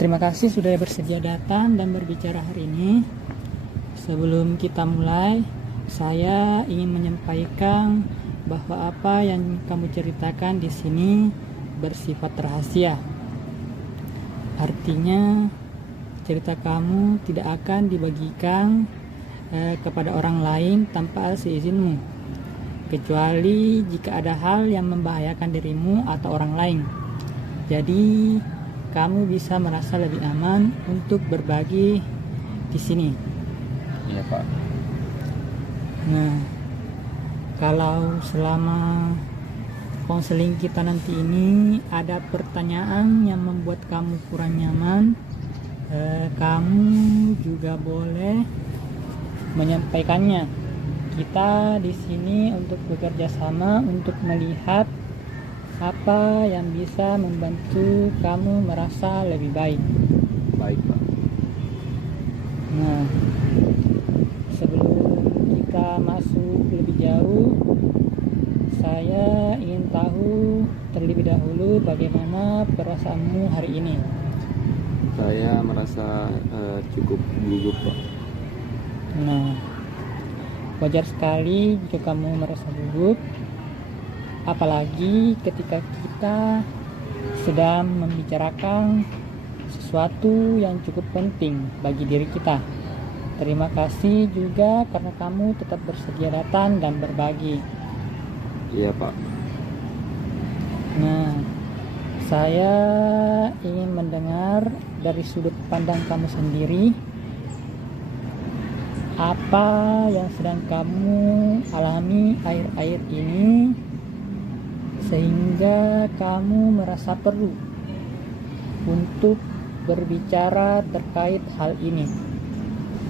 Terima kasih sudah bersedia datang dan berbicara hari ini. Sebelum kita mulai, saya ingin menyampaikan bahwa apa yang kamu ceritakan di sini bersifat rahasia. Artinya, cerita kamu tidak akan dibagikan kepada orang lain tanpa seizinmu, kecuali jika ada hal yang membahayakan dirimu atau orang lain. Jadi, kamu bisa merasa lebih aman untuk berbagi di sini. Iya, Pak. Nah, kalau selama konseling kita nanti ini ada pertanyaan yang membuat kamu kurang nyaman, kamu juga boleh menyampaikannya. Kita di sini untuk bekerja sama untuk melihat apa yang bisa membantu kamu merasa lebih baik. Baik, Pak. Nah, sebelum kita masuk lebih jauh, saya ingin tahu terlebih dahulu bagaimana perasaanmu hari ini. Saya merasa cukup gugup, Pak. Nah, wajar sekali jika kamu merasa gugup, apalagi ketika kita sedang membicarakan sesuatu yang cukup penting bagi diri kita. Terima kasih juga karena kamu tetap bersedia datang dan berbagi. Iya, Pak. Nah, saya ingin mendengar dari sudut pandang kamu sendiri, apa yang sedang kamu alami akhir-akhir ini sehingga kamu merasa perlu untuk berbicara terkait hal ini.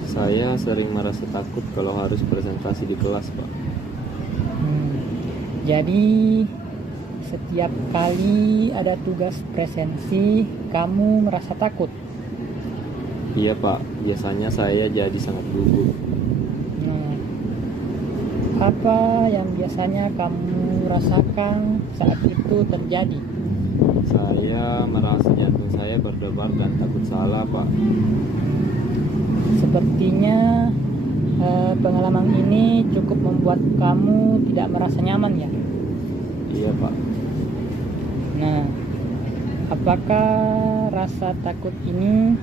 Saya sering merasa takut kalau harus presentasi di kelas, Pak. Jadi setiap kali ada tugas presensi, kamu merasa takut? Iya, Pak. Biasanya saya jadi sangat gugup. Nah, apa yang biasanya kamu rasakan saat itu terjadi? Saya merasa jantung saya berdebar dan takut salah, Pak. Sepertinya pengalaman ini cukup membuat kamu tidak merasa nyaman, ya? Iya, Pak. Nah, apakah rasa takut ini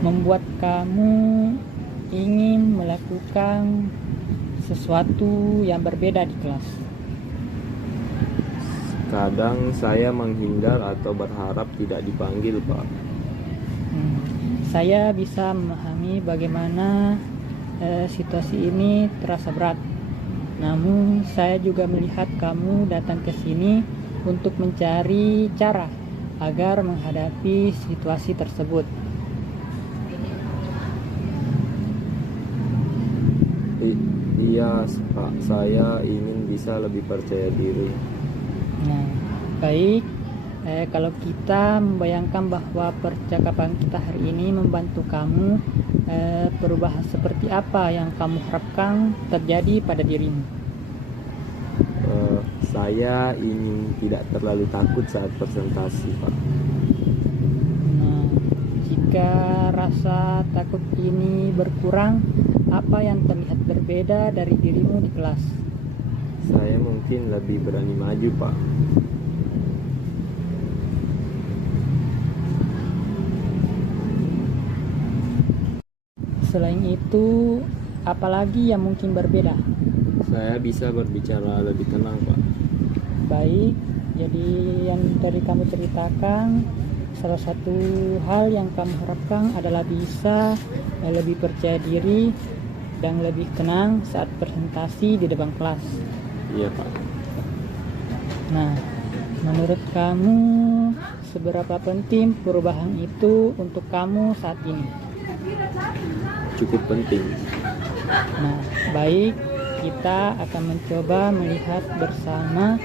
membuat kamu ingin melakukan sesuatu yang berbeda di kelas? Kadang saya menghindar atau berharap tidak dipanggil, Pak. Saya bisa memahami bagaimana situasi ini terasa berat. Namun saya juga melihat kamu datang ke sini untuk mencari cara agar menghadapi situasi tersebut. Iya, Pak. Saya ingin bisa lebih percaya diri. Nah, baik. Kalau kita membayangkan bahwa percakapan kita hari ini membantu kamu, perubahan seperti apa yang kamu harapkan terjadi pada dirimu? Saya ingin tidak terlalu takut saat presentasi, Pak. Nah, jika rasa takut ini berkurang, apa yang terlihat berbeda dari dirimu di kelas? Saya mungkin lebih berani maju, Pak. Selain itu, apalagi yang mungkin berbeda? Saya bisa berbicara lebih tenang, Pak. Baik, jadi yang tadi kamu ceritakan, salah satu hal yang kamu harapkan adalah bisa lebih percaya diri dan lebih tenang saat presentasi di depan kelas. Iya, Pak. Nah, menurut kamu seberapa penting perubahan itu untuk kamu saat ini? Cukup penting. Nah, baik, kita akan mencoba melihat bersama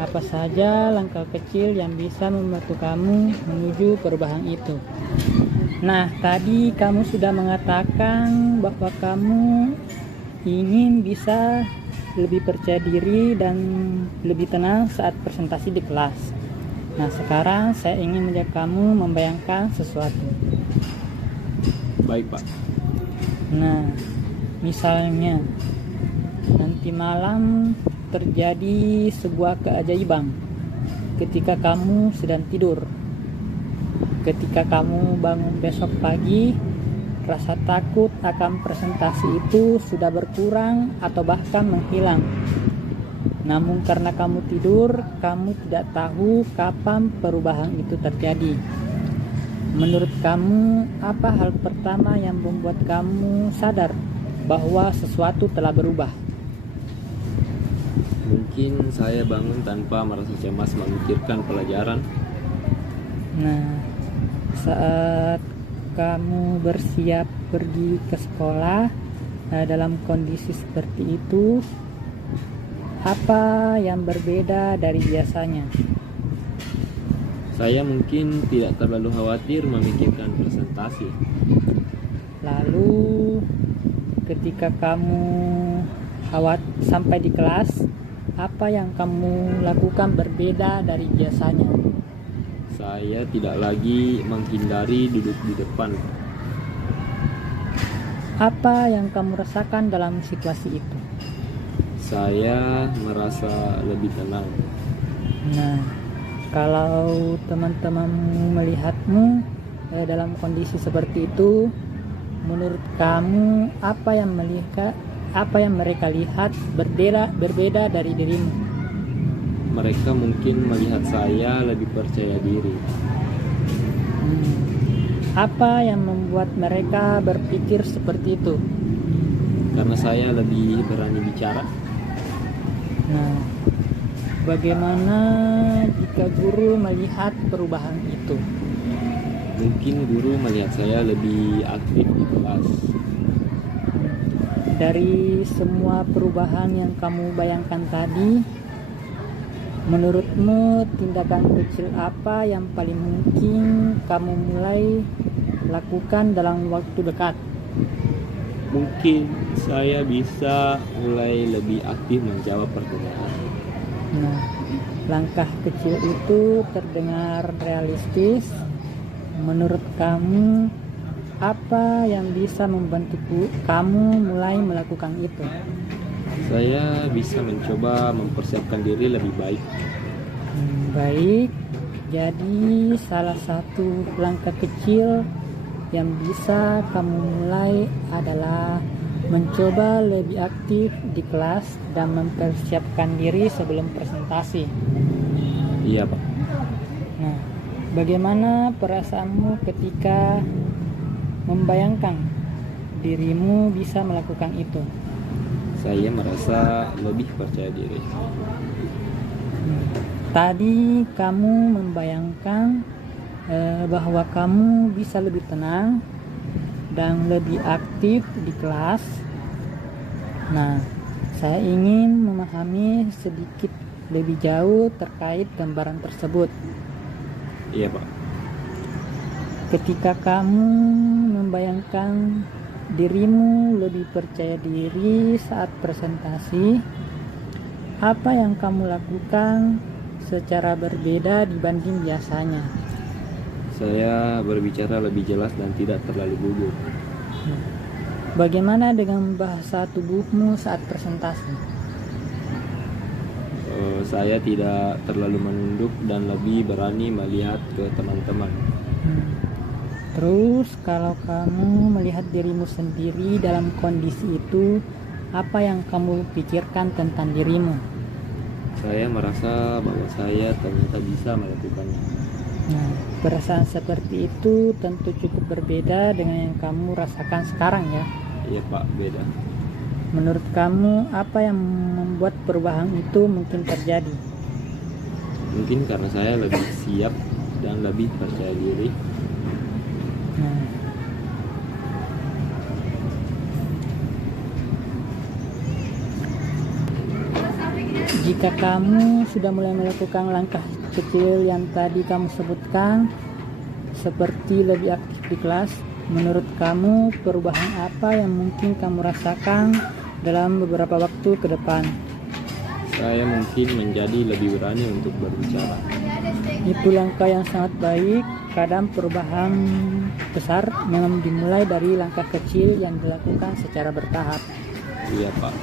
apa saja langkah kecil yang bisa membantu kamu menuju perubahan itu. Nah, tadi kamu sudah mengatakan bahwa kamu ingin bisa lebih percaya diri dan lebih tenang saat presentasi di kelas. Nah, sekarang saya ingin mengajak kamu membayangkan sesuatu. Baik, Pak. Nah, misalnya nanti malam terjadi sebuah keajaiban ketika kamu sedang tidur. Ketika kamu bangun besok pagi, rasa takut akan presentasi itu sudah berkurang atau bahkan menghilang. Namun karena kamu tidur, kamu tidak tahu kapan perubahan itu terjadi. Menurut kamu, apa hal pertama yang membuat kamu sadar bahwa sesuatu telah berubah? Mungkin saya bangun tanpa merasa cemas memikirkan pelajaran. Nah, saat kamu bersiap pergi ke sekolah dalam kondisi seperti itu, apa yang berbeda dari biasanya? Saya mungkin tidak terlalu khawatir memikirkan presentasi. Lalu ketika kamu sampai di kelas, apa yang kamu lakukan berbeda dari biasanya? Saya tidak lagi menghindari duduk di depan. Apa yang kamu rasakan dalam situasi itu? Saya merasa lebih tenang. Nah, kalau teman-temanmu melihatmu dalam kondisi seperti itu, menurut kamu apa yang mereka lihat berbeda dari dirimu? Mereka mungkin melihat saya lebih percaya diri. Apa yang membuat mereka berpikir seperti itu? Karena saya lebih berani bicara. Nah, bagaimana jika guru melihat perubahan itu? Mungkin guru melihat saya lebih aktif di kelas. Dari semua perubahan yang kamu bayangkan tadi, menurutmu tindakan kecil apa yang paling mungkin kamu mulai lakukan dalam waktu dekat? Mungkin saya bisa mulai lebih aktif menjawab pertanyaan. Nah, langkah kecil itu terdengar realistis. Menurut kamu, apa yang bisa membantu kamu mulai melakukan itu? Saya bisa mencoba mempersiapkan diri lebih baik. Baik, jadi salah satu langkah kecil yang bisa kamu mulai adalah mencoba lebih aktif di kelas dan mempersiapkan diri sebelum presentasi. Iya, Pak. Nah, bagaimana perasaanmu ketika membayangkan dirimu bisa melakukan itu? Saya merasa lebih percaya diri. Tadi kamu membayangkan bahwa kamu bisa lebih tenang dan lebih aktif di kelas. Nah, saya ingin memahami sedikit lebih jauh terkait gambaran tersebut. Iya, Pak. Ketika kamu membayangkan dirimu lebih percaya diri saat presentasi, apa yang kamu lakukan secara berbeda dibanding biasanya? Saya berbicara lebih jelas dan tidak terlalu gugup. Bagaimana dengan bahasa tubuhmu saat presentasi? Saya tidak terlalu menunduk dan lebih berani melihat ke teman-teman. Terus kalau kamu melihat dirimu sendiri dalam kondisi itu, apa yang kamu pikirkan tentang dirimu? Saya merasa bahwa saya ternyata bisa melakukannya. Nah, perasaan seperti itu tentu cukup berbeda dengan yang kamu rasakan sekarang ya. Iya, Pak, beda. Menurut kamu, apa yang membuat perubahan itu mungkin terjadi? Mungkin karena saya lebih siap dan lebih percaya diri. Nah, jika kamu sudah mulai melakukan langkah kecil yang tadi kamu sebutkan, seperti lebih aktif di kelas, menurut kamu perubahan apa yang mungkin kamu rasakan dalam beberapa waktu ke depan? Saya mungkin menjadi lebih berani untuk berbicara. Itu langkah yang sangat baik. Kadang perubahan besar memang dimulai dari langkah kecil yang dilakukan secara bertahap. Iya Pak.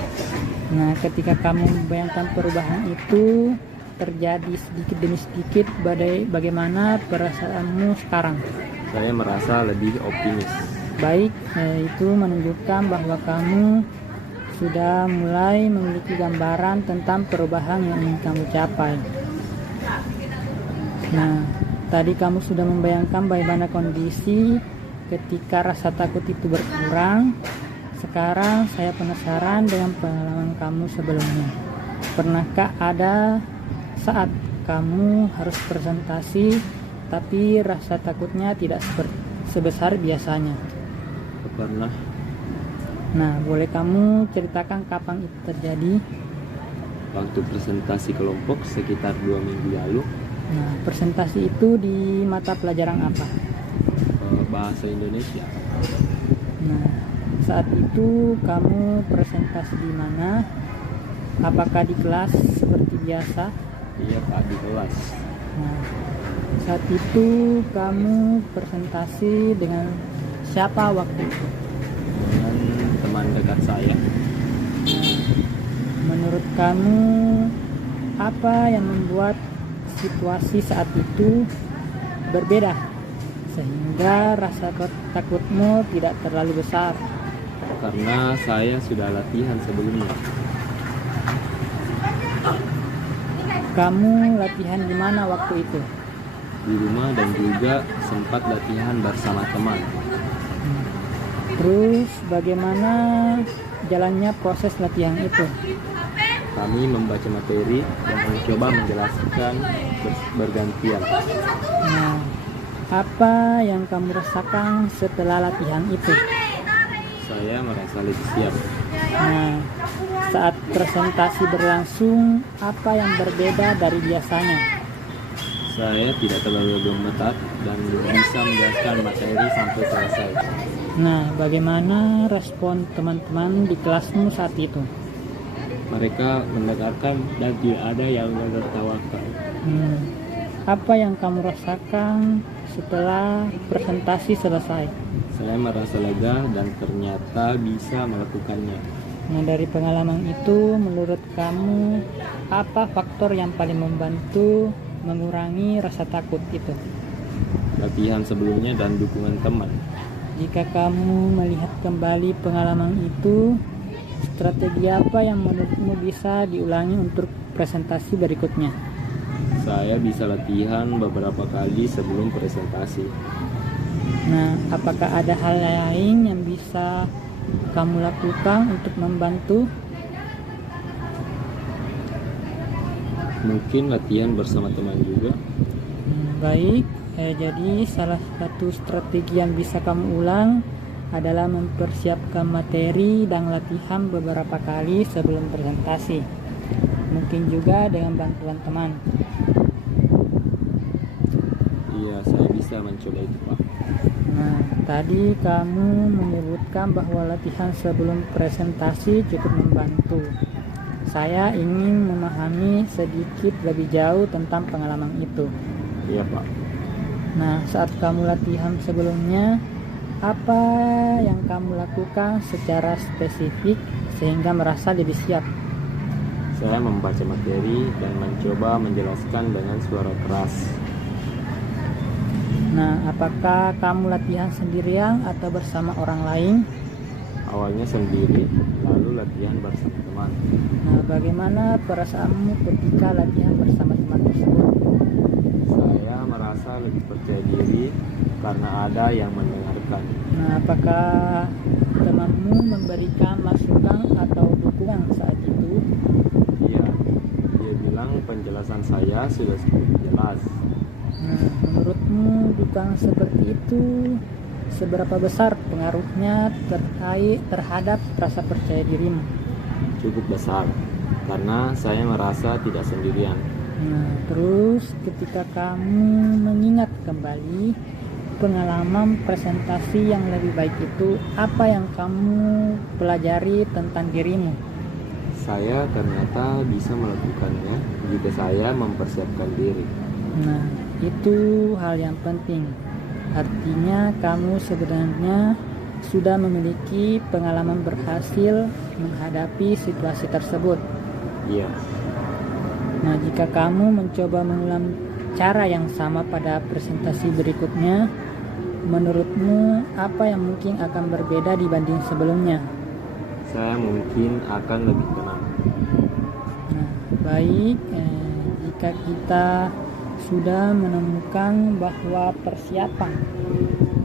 Nah, ketika kamu membayangkan perubahan itu terjadi sedikit demi sedikit, bagaimana perasaanmu sekarang? Saya merasa lebih optimis. Baik, itu menunjukkan bahwa kamu sudah mulai memiliki gambaran tentang perubahan yang ingin kamu capai. Nah, tadi kamu sudah membayangkan bagaimana kondisi ketika rasa takut itu berkurang. Sekarang saya penasaran dengan pengalaman kamu sebelumnya. Pernahkah ada saat kamu harus presentasi tapi rasa takutnya tidak sebesar biasanya? Pernah. Nah, boleh kamu ceritakan kapan itu terjadi? Waktu presentasi kelompok sekitar 2 minggu lalu. Nah, presentasi itu di mata pelajaran apa? Bahasa Indonesia. Nah, saat itu kamu presentasi di mana? Apakah di kelas seperti biasa? Iya Pak, di kelas. Nah, saat itu kamu presentasi dengan siapa waktu itu? Dengan teman dekat saya. Nah, menurut kamu apa yang membuat situasi saat itu berbeda sehingga rasa takutmu tidak terlalu besar? Karena saya sudah latihan sebelumnya. Kamu latihan di mana waktu itu? Di rumah dan juga sempat latihan bersama teman. Terus bagaimana jalannya proses latihan itu? Kami membaca materi dan mencoba menjelaskan bergantian. Nah, apa yang kamu rasakan setelah latihan itu? Saya merasa lebih siap. Nah, saat presentasi berlangsung, apa yang berbeda dari biasanya? Saya tidak terlalu gemetar dan bisa menjelaskan materi sampai selesai. Nah, bagaimana respon teman-teman di kelasmu saat itu? Mereka mendengarkan dan tidak ada yang menertawakan. Apa yang kamu rasakan setelah presentasi selesai? Saya merasa lega dan ternyata bisa melakukannya. Nah, dari pengalaman itu, menurut kamu, apa faktor yang paling membantu mengurangi rasa takut itu? Latihan sebelumnya dan dukungan teman. Jika kamu melihat kembali pengalaman itu, strategi apa yang menurutmu bisa diulangi untuk presentasi berikutnya? Saya bisa latihan beberapa kali sebelum presentasi. Nah, apakah ada hal lain yang bisa kamu lakukan untuk membantu? Mungkin latihan bersama teman juga. Baik, jadi salah satu strategi yang bisa kamu ulang adalah mempersiapkan materi dan latihan beberapa kali sebelum presentasi. Mungkin juga dengan bantuan teman. Iya, saya bisa mencoba itu Pak. Nah, tadi kamu menyebutkan bahwa latihan sebelum presentasi cukup membantu. Saya ingin memahami sedikit lebih jauh tentang pengalaman itu. Iya Pak. Nah, saat kamu latihan sebelumnya, apa yang kamu lakukan secara spesifik sehingga merasa lebih siap? Saya membaca materi dan mencoba menjelaskan dengan suara keras. Nah, apakah kamu latihan sendirian atau bersama orang lain? Awalnya sendiri, lalu latihan bersama teman. Nah, bagaimana perasaanmu ketika latihan bersama teman tersebut? Saya merasa lebih percaya diri karena ada yang mendengarkan. Nah, apakah temanmu memberikan masukan atau dukungan saat itu? Iya, dia bilang penjelasan saya sudah cukup jelas. Nah, menurutmu dukungan seperti itu seberapa besar pengaruhnya terhadap rasa percaya dirimu? Cukup besar, karena saya merasa tidak sendirian. Nah, terus ketika kamu mengingat kembali pengalaman presentasi yang lebih baik itu, apa yang kamu pelajari tentang dirimu? Saya ternyata bisa melakukannya jika saya mempersiapkan diri. Nah, itu hal yang penting. Artinya kamu sebenarnya sudah memiliki pengalaman berhasil menghadapi situasi tersebut. Iya. Nah, jika kamu mencoba mengulang cara yang sama pada presentasi berikutnya, menurutmu apa yang mungkin akan berbeda dibanding sebelumnya? Saya mungkin akan lebih tenang. Nah, baik, jika kita sudah menemukan bahwa persiapan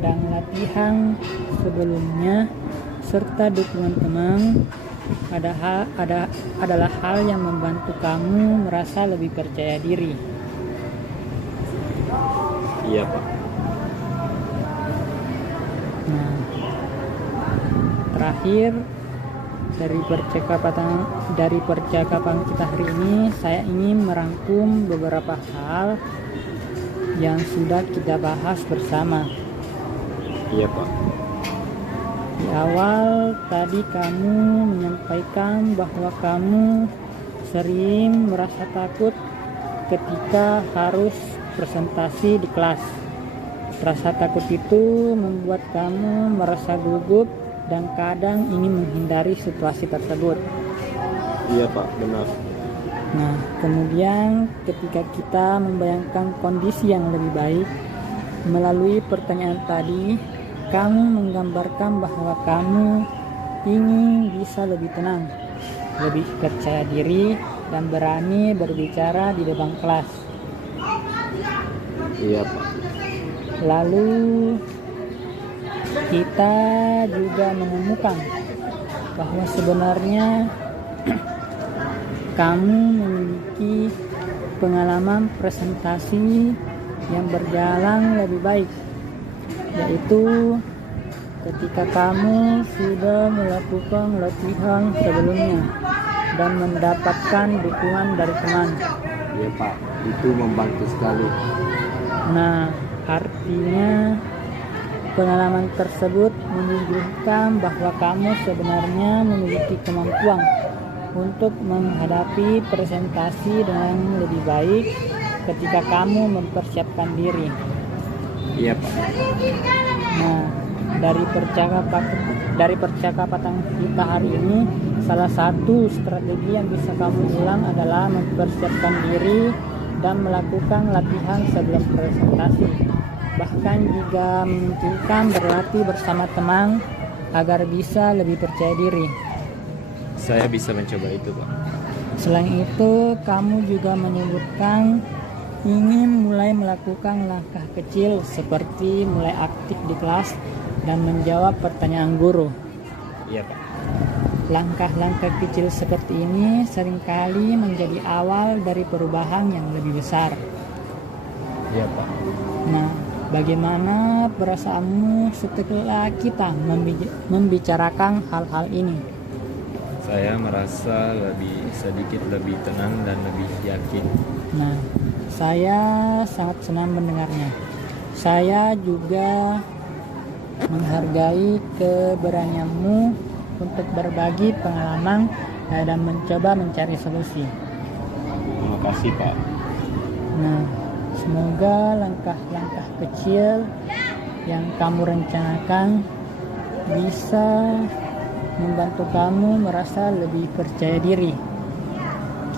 dan latihan sebelumnya serta dukungan teman adalah hal yang membantu kamu merasa lebih percaya diri. Iya, Pak. Nah, terakhir dari percakapan kita hari ini, saya ingin merangkum beberapa hal yang sudah kita bahas bersama. Iya, Pak. Di awal tadi kamu menyampaikan bahwa kamu sering merasa takut ketika harus presentasi di kelas. Rasa takut itu membuat kamu merasa gugup dan kadang ingin menghindari situasi tersebut. Iya, Pak, benar. Nah, kemudian ketika kita membayangkan kondisi yang lebih baik melalui pertanyaan tadi, kamu menggambarkan bahwa kamu ingin bisa lebih tenang, lebih percaya diri, dan berani berbicara di depan kelas. Iya, Pak. Lalu kita juga menemukan bahwa sebenarnya kamu memiliki pengalaman presentasi yang berjalan lebih baik, yaitu ketika kamu sudah melakukan latihan sebelumnya dan mendapatkan dukungan dari teman. Iya, Pak, itu membantu sekali. Nah, artinya pengalaman tersebut menunjukkan bahwa kamu sebenarnya memiliki kemampuan untuk menghadapi presentasi dengan lebih baik ketika kamu mempersiapkan diri. Iya, Pak. Nah, dari percakapan kita hari ini, salah satu strategi yang bisa kamu ulang adalah mempersiapkan diri dan melakukan latihan sebelum presentasi. Bahkan jika memungkinkan, berlatih bersama teman agar bisa lebih percaya diri. Saya bisa mencoba itu, Pak. Selain itu, kamu juga menyebutkan ingin mulai melakukan langkah kecil seperti mulai aktif di kelas dan menjawab pertanyaan guru. Iya, Pak. Langkah-langkah kecil seperti ini seringkali menjadi awal dari perubahan yang lebih besar. Iya, Pak. Nah, bagaimana perasaanmu setelah kita membicarakan hal-hal ini? Saya merasa sedikit lebih tenang dan lebih yakin. Nah, saya sangat senang mendengarnya. Saya juga menghargai keberanianmu untuk berbagi pengalaman dan mencoba mencari solusi. Terima kasih, Pak. Nah, semoga langkah-langkah kecil yang kamu rencanakan bisa membantu kamu merasa lebih percaya diri.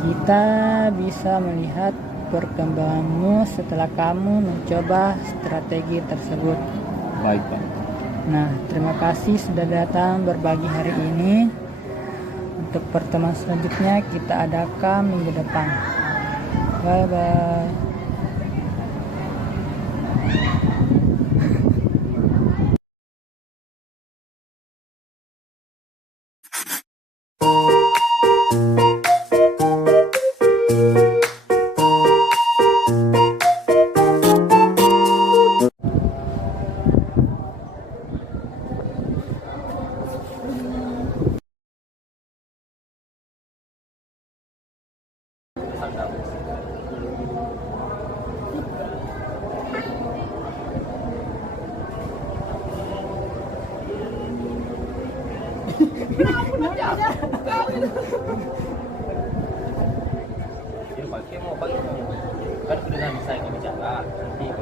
Kita bisa melihat perkembanganmu setelah kamu mencoba strategi tersebut. Baik, Pak. Nah, terima kasih sudah datang berbagi hari ini. Untuk pertemuan selanjutnya kita adakan minggu depan. Bye-bye. Ini pakai mau. kan dengan saya bicara nanti